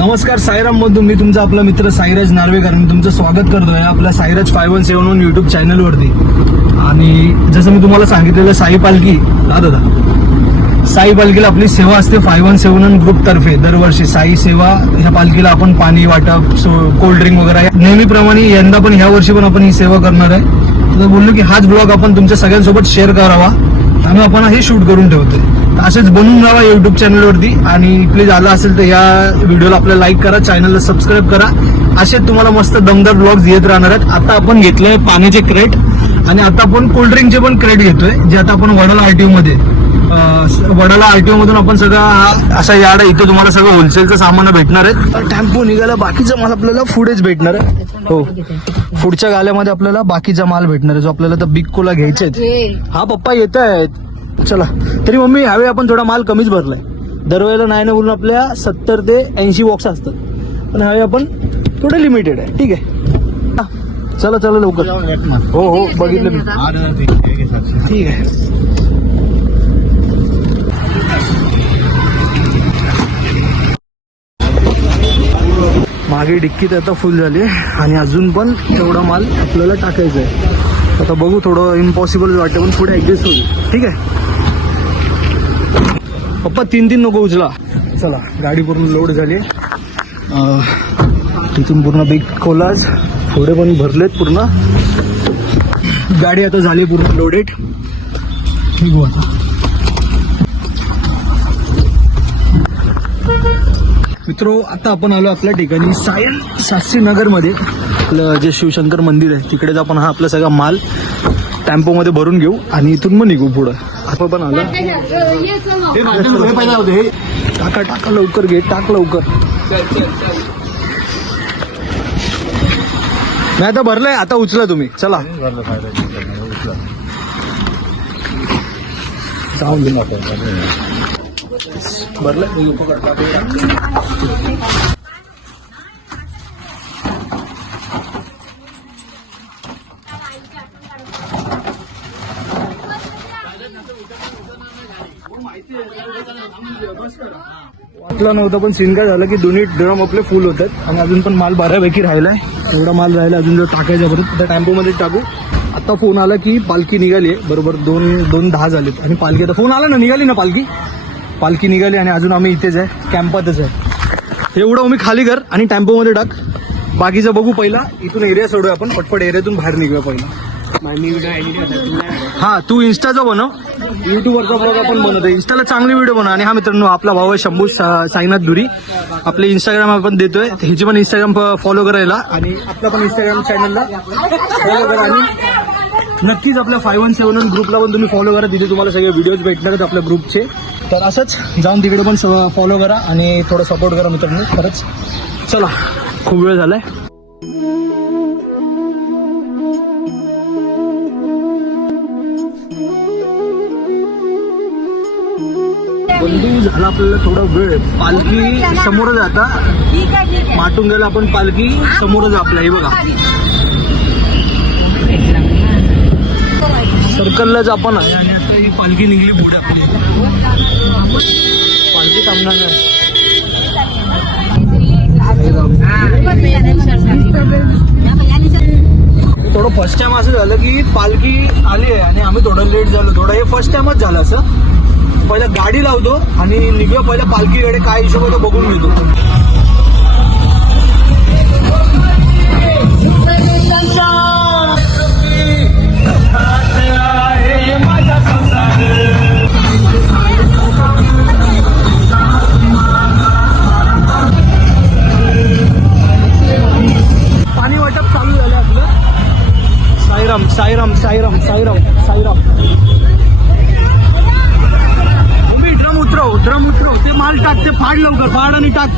नमस्कार साईराम मधून मी तुमचा आपला मित्र साईराज नार्वेकर. मी तुमचं स्वागत करतोय आपल्या साईराज 517 युट्यूब चॅनलवरती. आणि जसं मी तुम्हाला सांगितलेलं साई पालखी साई पालखीला आपली सेवा असते 517 ग्रुप तर्फे. दरवर्षी साई सेवा ह्या पालखीला आपण पाणी वाटप, कोल्ड्रिंक वगैरे नेहमीप्रमाणे यंदा पण ह्या वर्षी पण आपण ही सेवा करणार आहे. तर बोललो की हाच ब्लॉग आपण तुमच्या सगळ्यांसोबत शेअर करावा आणि आपण हे शूट करून ठेवतोय. असेच बनवून जावा युट्यूब चॅनलवरती. आणि प्लीज आला असेल तर या व्हिडिओला आपल्याला लाईक करा, चॅनलला सबस्क्राईब करा. असेच तुम्हाला मस्त दमदार ब्लॉग्स येत राहणार आहेत. आता आपण घेतलंय पाण्याचे क्रेट आणि आता आपण कोल्ड्रिंकचे पण क्रेट घेतोय, जे आता आपण वडाला आरटीओ मध्ये वडाला आरटीओ मधून आपण सगळं अशा यार्ड इथे तुम्हाला सगळं होलसेलचं सामान भेटणार आहे. टेम्पो निघाला, बाकीचा माल आपल्याला पुढेच भेटणार आहे. हो, पुढच्या गाल्यामध्ये आपल्याला बाकीचा माल भेटणार आहे जो आपल्याला तर बिक्कोला घ्यायचे आहेत. हा पप्पा येत आहेत. चला, तरी मम्मी ह्यावेळी आपण थोडा माल कमीच भरलाय. दरवेळेला नाही ना बोलून आपल्या 70 ते 80 बॉक्स असतात, पण ह्यावेळी आपण थोडं लिमिटेड आहे. ठीक आहे, चला चला लवकर. हो हो, बघितलं मी. ठीक आहे. मागे डिक्कीत आता फुल झाली आणि अजून पण तेवढा माल आपल्याला टाकायचा आहे. आता बघू, थोडं इम्पॉसिबल वाटतं पण पुढे ऍडजस्ट होईल. ठीक आहे पप्पा, 3 नको उचला. चला, गाडी पूर्ण लोड झाली. तिथून पूर्ण बिग कोलाज थोडे पण भरलेत पूर्ण. गाडी आता झाली पूर्ण लोडेड. निघू आता. मित्रो, आता आपण आलो आपल्या ठिकाणी सायन शास्त्रीनगर मध्ये. आपलं जे शिवशंकर मंदिर आहे तिकडेच आपण हा आपला सगळा माल टेम्पो मध्ये भरून घेऊ आणि इथून मग निघू पुढं. आपण पण आलो. टाका टाका लवकर, घे टाक लवकर. मी आता भरलंय, आता उचला तुम्ही. चला भरलंय. वाटलं नव्हतं, पण सीन काय झालं की दोन्ही ड्रम आपले फुल होतात आणि अजून पण माल बऱ्यापैकी राहिलाय. एवढा माल राहिला अजून जो टाकायचा परत त्या टेम्पोमध्ये टाकू. आता फोन आला की पालखी निघाली आहे. बरोबर 2:10 झालेत आणि पालखी आता फोन आला ना, निघाली ना पालखी निघाली आणि अजून आम्ही इथेच आहे, कॅम्पातच आहे. एवढं आम्ही खाली कर आणि टेम्पोमध्ये टाक. बाकीचं बघू. पहिला इथून एरिया सोडूया आपण, पटपट एरियातून बाहेर निघूया पहिला. हा, तू इंस्टाचा बनव, युट्यूबवरचा ब्लॉग आपण बनवतो. इंस्टाला चांगली व्हिडिओ बनव. आणि हा मित्रांनो, आपला भाऊ आहे शंभू साईनाथ धुरी. आपले इंस्टाग्राम आपण देतोय, ह्याची पण इंस्टाग्राम फॉलो करायला आणि आपल्या पण इंस्टाग्राम चॅनलला फॉलो करा. आणि नक्कीच आपल्या 517 ग्रुपला पण तुम्ही फॉलो करा. तिथे तुम्हाला सगळे व्हिडिओज भेटणार आहेत आपल्या ग्रुपचे. तर असंच जाऊन तिकडे पण फॉलो करा आणि थोडं सपोर्ट करा मित्रांनो, खरंच. चला, खूप वेळ झालाय. बंधू झाला आपल्याला थोडा वेळ. पालखी समोरच आता माटून गेला. आपण पालखी समोरच आपल्या. हे बघा, सर्कललाच आपण आहे आणि आता ही पालखी निघली पुढे. पालखी थांबणार नाही. थोडं फर्स्ट टाइम असं झालं की पालखी आली आहे आणि आम्ही थोडं लेट झालो. थोडं हे फर्स्ट टाइमच झालं असं. पहिला गाडी लावतो आणि निघूया पहिल्या पालखीकडे. काय हिशोब होतं बघून घेतो. पाणी वाटप चालू झालं आपलं. साईराम साईराम साईराम साईराम साईराम. ड्रम उतरव. ते माल टाक, ते फाड लवकर, फाड आणि टाक.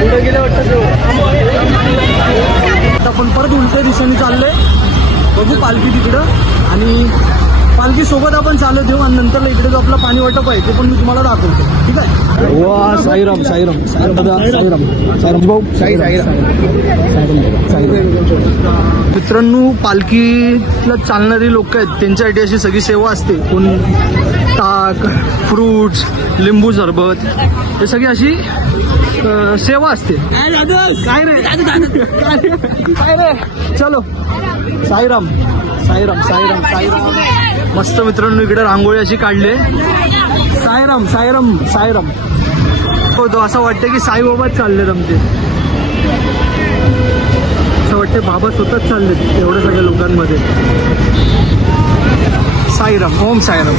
पुढे गेले वाटतं. आपण परत उलट्या दिशेने चाललोय. बघू पालखी तिकडं आणि पालखी सोबत आपण चालत येऊ आणि नंतर इकडे जो आपला पाणी वाटप आहे ते पण मी तुम्हाला दाखवतो. ठीक आहे. वा, साईराम साईराम साईराम दादा, साईराम साईराम भाऊ, साईराम साईराम. मित्रांनो, पालखीला चालणारी लोक आहेत त्यांच्यासाठी अशी सगळी सेवा असते. कोण ताक, फ्रूट्स, लिंबू सरबत, हे सगळी अशी सेवा असते. काय रे चलो. साईराम साईराम साईराम साईराम. मस्त मित्रांनो, इकडे रांगोळी अशी काढली. साईराम साईराम साईराम. हो, तो असं वाटतं की साईबाबाच चालले रमते. असं वाटते बाबा स्वतःच चालले एवढ्या सगळ्या लोकांमध्ये. साईराम, ओम साईराम.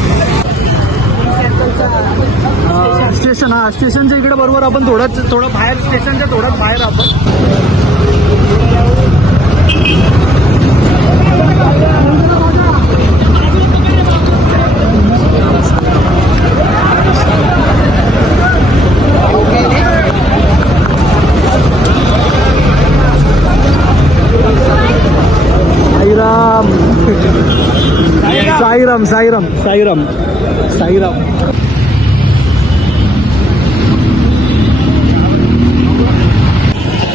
स्टेशन, हा स्टेशनच्या इकडे बरोबर आपण थोडं बाहेर, स्टेशनच्या थोडंच बाहेर आपण. साईराम साईराम साईराम साईराम.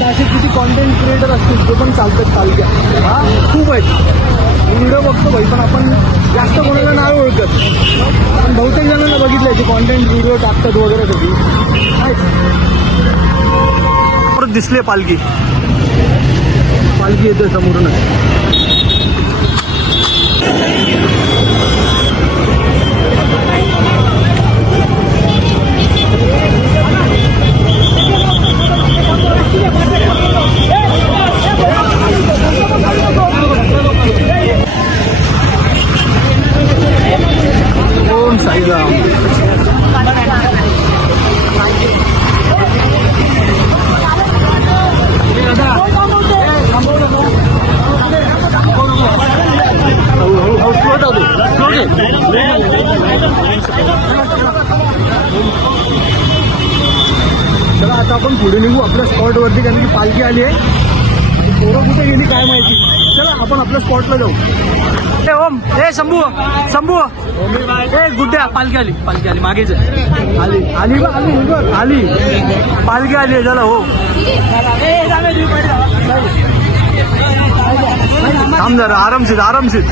असे किती कॉन्टेंट क्रिएटर असतील ते पण चालतात पालख्या. हा खूप आहेत. व्हिडिओ बघतो भाई, पण आपण जास्त कोणाला नाही ओळखत. पण बहुतेक जणांना बघितलंय ते कॉन्टेंट व्हिडिओ टाकतात वगैरे सगळी. परत दिसले पालखी. पालखी येते समोरूनच. ओम साईराम. चला आता आपण पुढे निघू आपल्या स्पॉटवरती, कारण की पालखी आली आहे. पोरं कुठे गेली काय माहिती. चला आपण आपल्या स्पॉटला जाऊ. ए ओम, ए शंभू शंभू, ए गुड्ड्या, पालखी आली, पालखी आली. मागेच आली आली आली आली पालखी आली आहे. चला हो, थांब जरा, आरामशीर आरामशीर.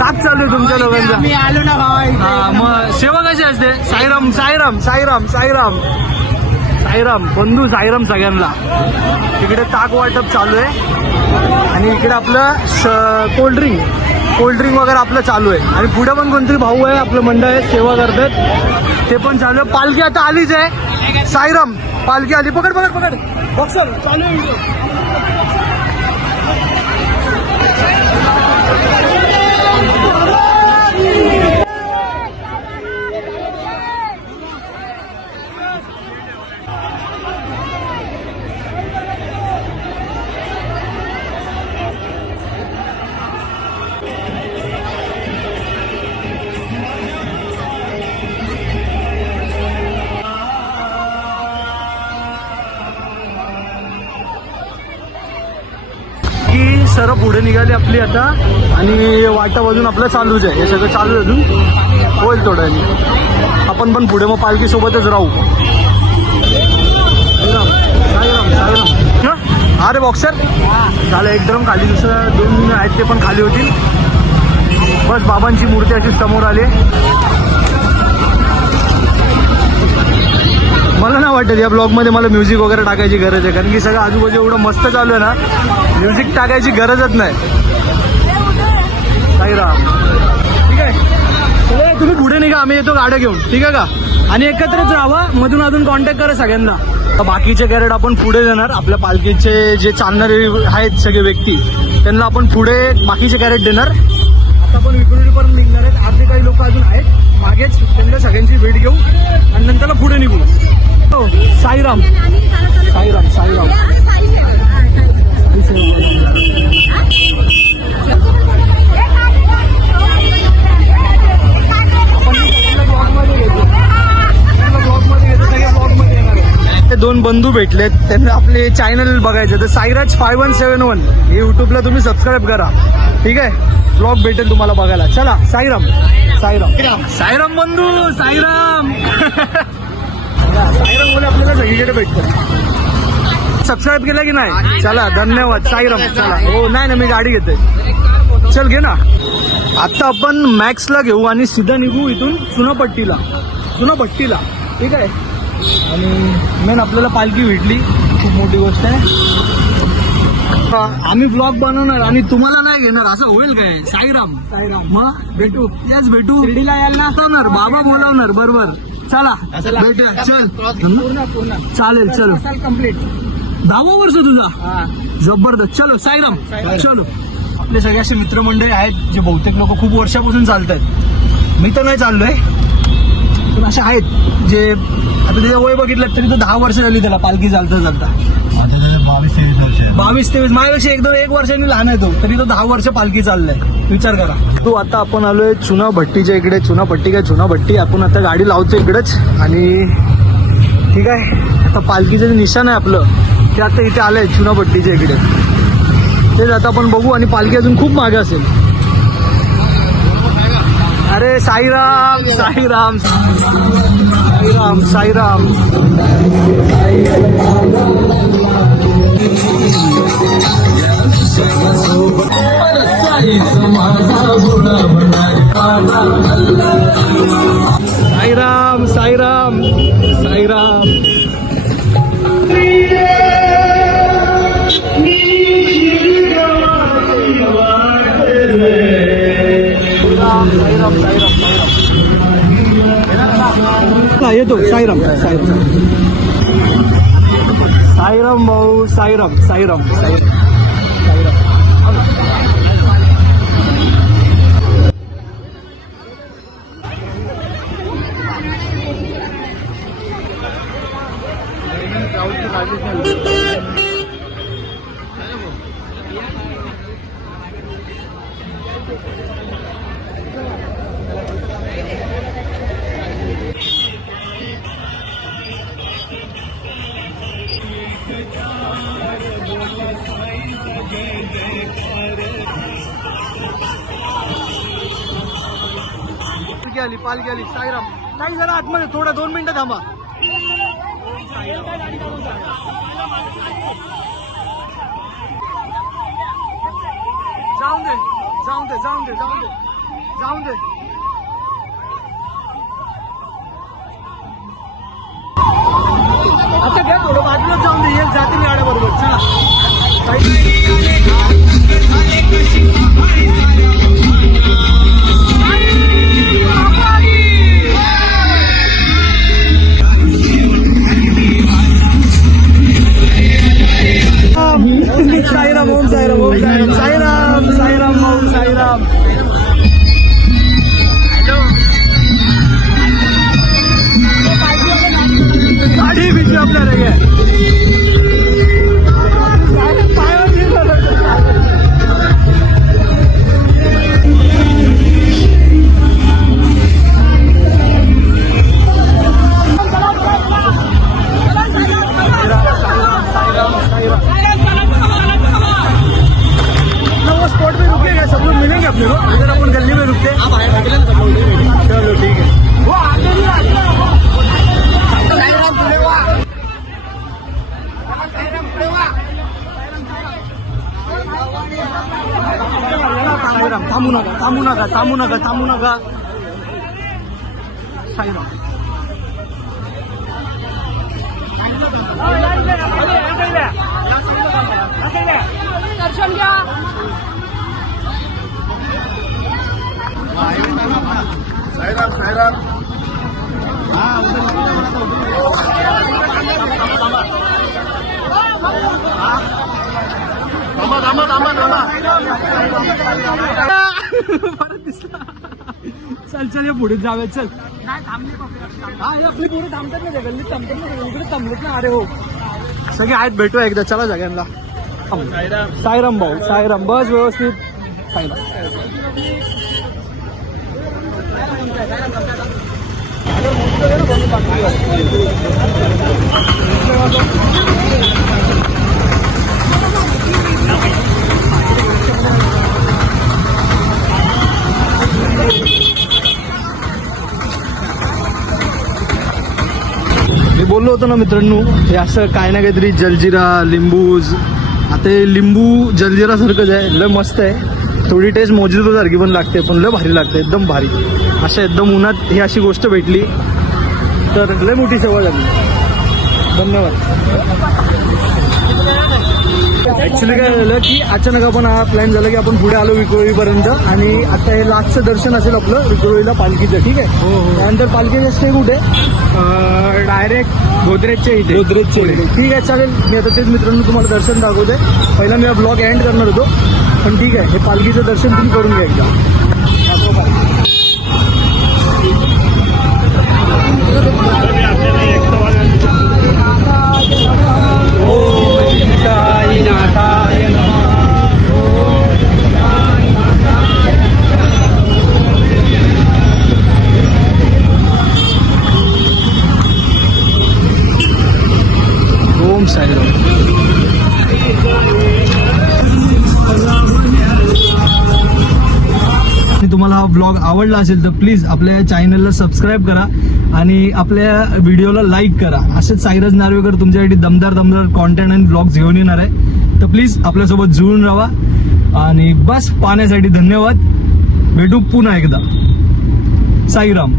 ताक चालू आहे तुमच्या लोकांचा. मी आलो ना भाई. हा, मग सेवा कशी असते? साईराम साईराम साईराम साईराम साईराम. बंधू साईराम सगळ्यांना. इकडे ताक वाटप चालू आहे आणि इकडे आपलं कोल्ड्रिंक वगैरे आपलं चालू आहे. आणि पुढे पण कोणतरी भाऊ आहे, आपलं मंडळ आहे, सेवा करतात, ते पण चालू आहे. पालखी आता आलीच आहे. साईराम, पालखी आली. पकड पकड पकड. बॉक्सर चालू आहे व्हिडिओ. सर पुढे निघाली आपली आता. आणि वाटा बाजून आपलं चालूच आहे. हे सगळं चालू आहे, अजून होईल थोडं. आपण पण पुढे मग पालखी सोबतच राहू. अरे बॉक्सर झालं एकदम खाली. दुसरं 2 आहेत ते पण खाली होतील. बस बाबांची मूर्ती अशी समोर आली. मला नाही वाटत या ब्लॉगमध्ये मला म्युझिक वगैरे टाकायची गरज आहे, कारण की सगळं आजूबाजू एवढं मस्त चालू आहे ना, म्युझिक टाकायची गरजच नाही. साईराम. ठीक आहे, तुम्ही पुढे निघा, आम्ही येतो गाड्या घेऊन. ठीक आहे का? आणि एकत्रच राहावा. मधून अजून कॉन्टॅक्ट करा सगळ्यांना. बाकीचे कॅरेट आपण पुढे देणार. आपल्या पालखीचे जे चालणारे आहेत सगळे व्यक्ती, त्यांना आपण पुढे बाकीचे कॅरेट देणार. आता आपण विक्रोळीपर्यंत निघणार आहेत. अर्धे काही लोक अजून आहेत मागेच, त्यांना सगळ्यांची भेट घेऊ आणि नंतर पुढे निघू. हो, साईराम साईराम साईराम. ते 2 बंधू भेटलेत, त्यांना आपले चॅनल बघायचं तर साईराज 5171 हे युट्यूबला तुम्ही सबस्क्राईब करा. ठीक आहे, ब्लॉग भेटेल तुम्हाला बघायला. चला, साईराम साईराम साईराम बंधू साईराम. साईराम मुले आपल्याला सगळीकडे भेटतं. सबस्क्राईब केलं की नाही? चला धन्यवाद साईराम. चला हो नाही ना मी गाडी घेते. चल घे ना. आता आपण मॅक्सला घेऊ आणि सीधा निघू इथून चुनापट्टीला. ठीक आहे. आणि मेन आपल्याला पालखी भेटली, खूप मोठी गोष्ट आहे. आम्ही ब्लॉग बनवणार आणि तुम्हाला नाही घेणार असं होईल काय? साईराम मग भेटू. याच भेटू. शिर्डीला यायला ना बाबा बोलावणार. बरोबर. चला भेटूया. चल चालेल. चलो कम्प्लीट 10 वर्ष तुझा. जबरदस्त. चलो साईराम. चलो. आपले सगळे असे मित्रमंडळी आहेत जे बहुतेक लोक खूप वर्षापासून चालत आहेत. मी तर नाही चाललोय पण असे आहेत जे आता त्याचं वय बघितलं तरी तो 10 वर्ष झाली त्याला पालखी चालता. 22-23 माझ्यापेक्षा 1 वर्षांनी लहान आहे तो, तरी तो 10 वर्ष पालखी चाललाय. विचार करा. तो आता आपण आलोय चुनाभट्टीच्या इकडे. चुनाभट्टी आपण आता गाडी लावतो इकडेच. आणि ठीक आहे. आता पालखीचं जे निशाण आहे आपलं ते आता इथे आलंय चुनाभट्टीच्या इकडे. तेच आता आपण बघू. आणि पालखी अजून खूप मागे असेल. अरे साईराम. साईराम. येतो. साईराम भाऊ. साईराम. पालखी आली. साईराम. नाही जरा आतमध्ये थोडा 2 मिनिटं थांबा. जाऊन दे. आता घ्या थोडं बाजूला जाऊन दे. एक जाते मी आड्याबरोबर. चला. साईराम. गाडी भीती आपल्याला स्पॉट में रुकेगा. सब लोग मिलेंगे अपने को. इधर अपन गली में रुकते हैं. चलो ठीक है. वो आगे नहीं थांबू नका. साईराम. दर्शन घ्या. साईराम. चल पुढे जाऊया. चल. आपली पुढे थांबतात ना. गल्लीत थांबतात ना. इकडे थांबलेत ना. अरे हो सगळे आहेत. भेटूया एकदा. चला सगळ्यांना. साईराम भाऊ. साईराम. बस व्यवस्थित. साईराम. मी बोललो बोललो होतो ना मित्रांनो, हे असं काय ना काहीतरी जलजिरा लिंबूज, आता हे लिंबू जलजिरा सारखंच आहे, लय मस्त आहे. थोडी टेस्ट मोजितो सारखी पण लागते, पण लय भारी लागते, एकदम भारी. अशा एकदम उन्हात ही अशी गोष्ट भेटली तर लय मोठी सेवा झाली. धन्यवाद. ऍक्च्युली काय झालं की अचानक आपण हा प्लॅन झाला की आपण पुढे आलो विक्रोळीपर्यंत, आणि आता हे लास्टचं दर्शन असेल आपलं विक्रोळीला पालखीचं. ठीक आहे. त्यानंतर पालखीचं स्टे कुठे? डायरेक्ट गोदरेजच्या इथे. गोदरेजचे. ठीक आहे, चालेल. मी आता तेच मित्रांनो तुम्हाला दर्शन दाखवते. पहिला मी हा ब्लॉग एंड करणार होतो, पण ठीक आहे, हे पालखीचं दर्शन तुम्ही करून घ्या एकदा. ओम साईराम. तुम्हाला हा ब्लॉग आवडला असेल तर प्लीज आपल्या चॅनलला सबस्क्राईब करा आणि आपल्या व्हिडिओला लाईक करा. असेच साईराज नार्वेकर तुमच्यासाठी दमदार कॉन्टेंट आणि ब्लॉग्स घेऊन येणार आहे, तर प्लीज आपल्यासोबत जुळून राहा. आणि बस पाहण्यासाठी धन्यवाद. भेटू पुन्हा एकदा. साईराम.